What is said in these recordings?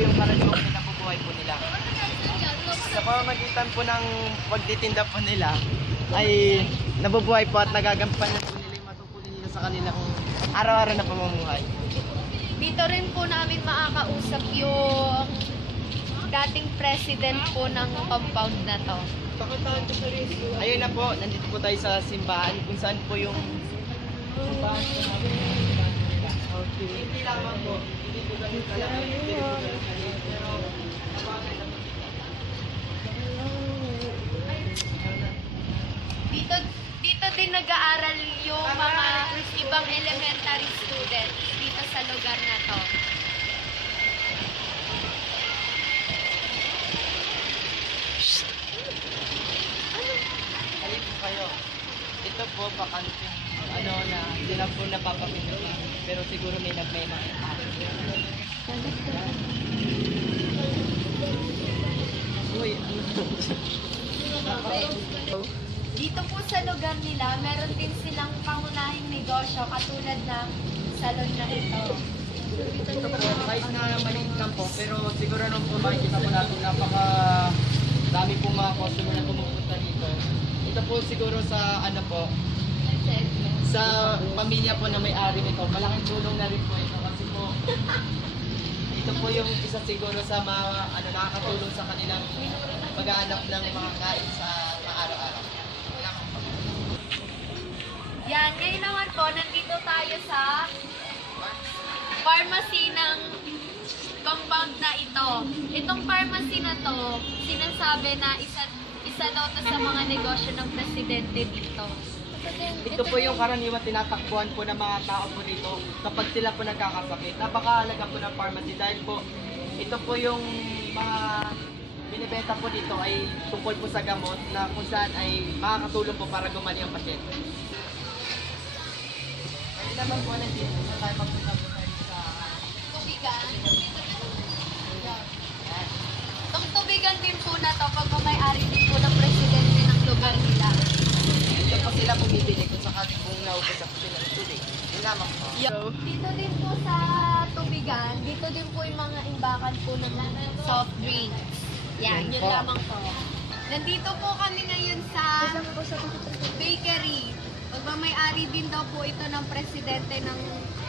yung karaniwang pinabubuhay po nila. Sa pamamagitan po ng pagtitinda po nila ay nabubuhay po at nagagampanan po nila yung matutunan nila sa kanilang araw-araw na pamumuhay. Dito rin po namin makakausap yung dating president po ng compound na to. Ayun na po, nandito po tayo sa simbahan kung saan po yung simbahan po namin. Hindi lamang po, hindi po ganun kalaki, hindi po ganun kalaki, pero napakaganda po. Dito din nag-aaral yung mga ibang elementary students dito sa lugar na to. Halip po kayo. Ito po bakanting ano na hindi lang po napapamilya pero siguro may nagmay na. Uy, Dito po sa lugar nila, meron din silang pangunahing negosyo katulad ng salon na ito. ito po, kahit na maliit lang po, pero siguro nung po makikita po natin napaka dami pong mga customer na pumupunta dito. Ito po siguro sa ano po, sa pamilya po na may-ari nito, malaking tulong na rin po ito kasi po ito po yung isa siguro sa mga ano, nakakatulong sa kanilang paghahanap ng mga kain sa araw-araw. Yan, ngayon naman po, nandito tayo sa pharmacy ng compound na ito. Itong pharmacy na to, sinasabi na isa daw to sa mga negosyo ng presidente dito. Ito po yung karaniwan tinatakbuhan po ng mga tao po dito kapag sila po nagkakasakit. Napakahalaga po ng pharmacy dahil po ito po yung mga binibenta po dito ay tungkol po sa gamot na kung saan ay makakatulong po para gumaling ang pasyente. Ngayon naman po nandito sa tayo magpunta po tayo sa Tubigan. Itong tubigan din po na to, pagmamayari din po ng presidente ng lugar nila. dito po sila bumibili kung sakaling kung naubos po sila ng tubig. Yun lamang po. Dito din po sa tubigan, dito din po yung mga imbakan po ng soft drinks. Yan, yun po. lamang po. Nandito po kami ngayon sa bakery. Pagmamayari din daw po ito ng presidente ng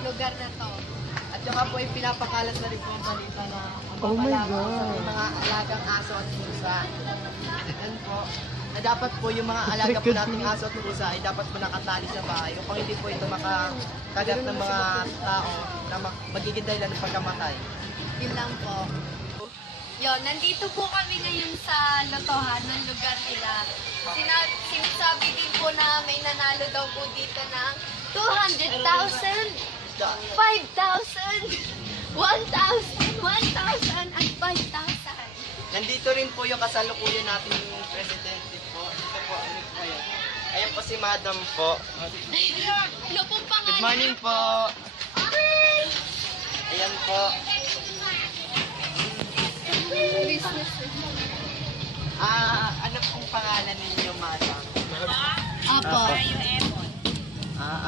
lugar na to. At saka po ay pinapakalat na rin po ang balita na Oh my sa God. may mga alagang aso at pusa. Yan po. Na dapat po yung mga alaga po nating aso at pusa ay dapat po nakatali sa bahay upang hindi po ito makakagat ng mga tao na magiging dahilan ng pagkamatay. Yun lang po. Yon, nandito po kami ngayon sa lotohan ng lugar nila. Sinasabi din po na may nanalo daw po dito ng 200,000, 5,000, 1,000, 1,000 at 5,000. Nandito rin po yung kasalukuyan nating presidente po. Ito po, ano po yun? Ayan po si Madam po. Ano pong pangalan? Good morning po. Ayan po. Ano pong pangalan ninyo, Madam? Apo.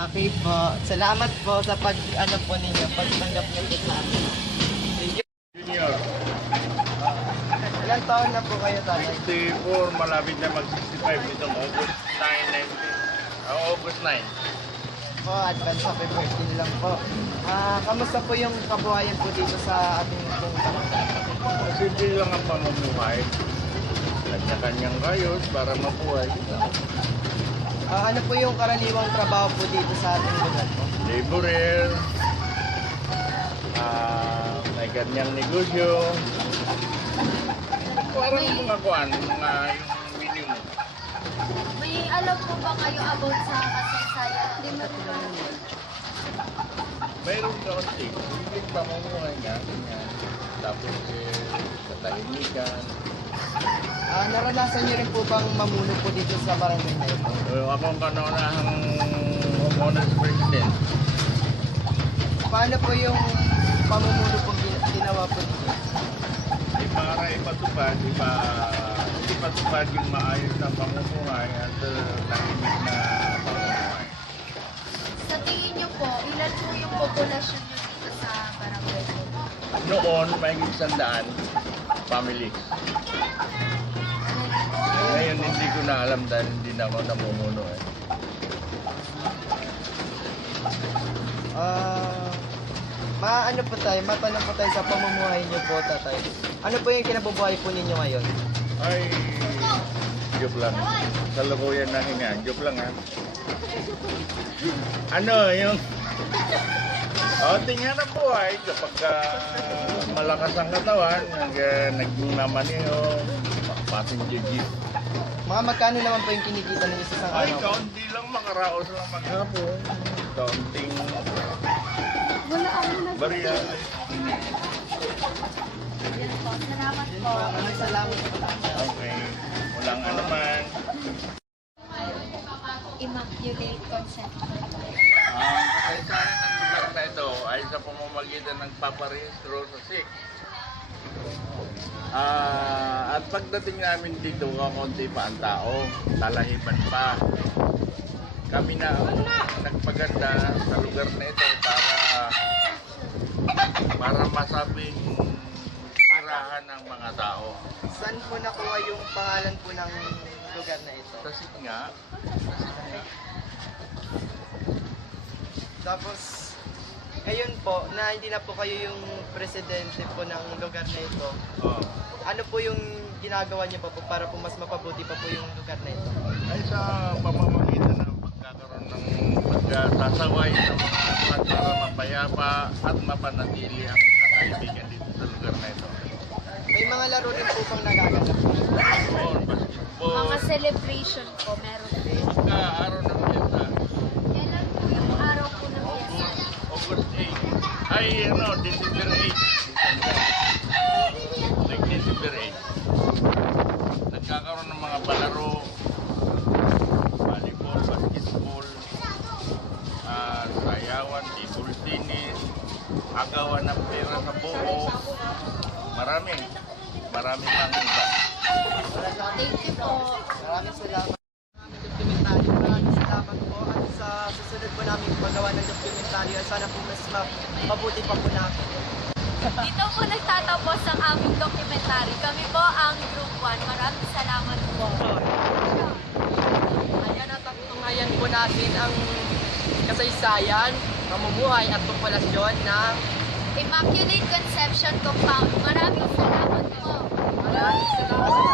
Okay po. Salamat po sa ano po ninyo, pagtanggap niyo po sa amin. Thank you. Junior, Ilang taon na po kayo, Tatay? 64, malapit na mag-65 nitong August 9, August 9. Po, advance happy birthday lang po. Kamusta po yung kabuhayan po dito sa ating lungsod? Simple lang ang pamumuhay. Kanya-kanyang kayos para mabuhay. Ano po yung karaniwang trabaho po dito sa ating lugar po? Laborer, may ganyang negosyo. Parang mga kuan, mga yung minimum. May alam po ba kayo about sa kasaysayan? Hindi mo Mayroon kaunti. Simple pamumuhay nga. Ganyan. Tapos sa tahimikan. Naranasan niyo rin po bang mamuno po dito sa barangay na ito? Ako ang kanunahang homeowners president. Paano po yung pamumuno po ginawa po dito? Di para ipatupad, hindi patupad yung maayos na pamumuhay at tahimik na pamumuhay. Sa tingin niyo po, ilan po yung populasyon niyo dito sa barangay po? noon may 100 family. Ngayon hindi ko na alam dahil hindi na ako namumuno eh. Maano po tayo, matanong po tayo sa pamumuhay niyo po, tatay. Ano po yung kinabubuhay po ninyo ngayon? Ay, joke lang. Kalukuyan na hinga. Joke lang ha. Ano yung... tingnan na po ay kapag malakas ang katawan, nagmamaniho, passenger jeep. Mga magkano naman po yung kinikita ninyo sa isang Ay, araw? kaunti lang makaraos lang maghapon. Kaunting Wala ako na. bariya. Yan po. Salamat Yun po. po, maraming salamat po. Okay. Walang ano man. Immaculate Conception. Ang kasaysayan ng lugar na ito ay sa pamamagitan ng paparehistro sa SIC. At pagdating namin dito, kakunti pa ang tao, talahiban pa. Kami na ang nagpaganda sa lugar na ito para masabing tirahan ng mga tao. Saan po nakuha yung pangalan po ng lugar na ito? Sa SIC nga, Tapos, ngayon po, na hindi na po kayo yung presidente po ng lugar na ito, ano po yung ginagawa niyo pa po para po mas mapabuti pa po yung lugar na ito? ay sa pamamagitan ng pagkakaroon ng pagkasasaway sa mga lugar para mapayapa at mapanatili ang kaibigan dito sa lugar na ito. May mga laro rin po bang nagaganap? Football, basketball, Mga celebration po, meron din. araw ng fiesta, Kailan po yung araw po ng fiesta? August 8. Ay, December 8. Like December 8. Nagkakaroon ng mga palaro, volleyball, basketball, sayawan, table tennis, agawan ng pera sa buo. Marami pang iba. Thank you po. Maraming salamat. Dokumentaryo. Maraming salamat po. At sa susunod po namin paggawa ng dokumentaryo, sana po mas mabuti pa po namin. Dito po nagtatapos ang aming documentary. Kami po ang Group 1. Maraming salamat po. Ayan at tunghayan po natin ang kasaysayan, pamumuhay at populasyon ng Immaculate Conception Compound. Maraming salamat po. Maraming salamat.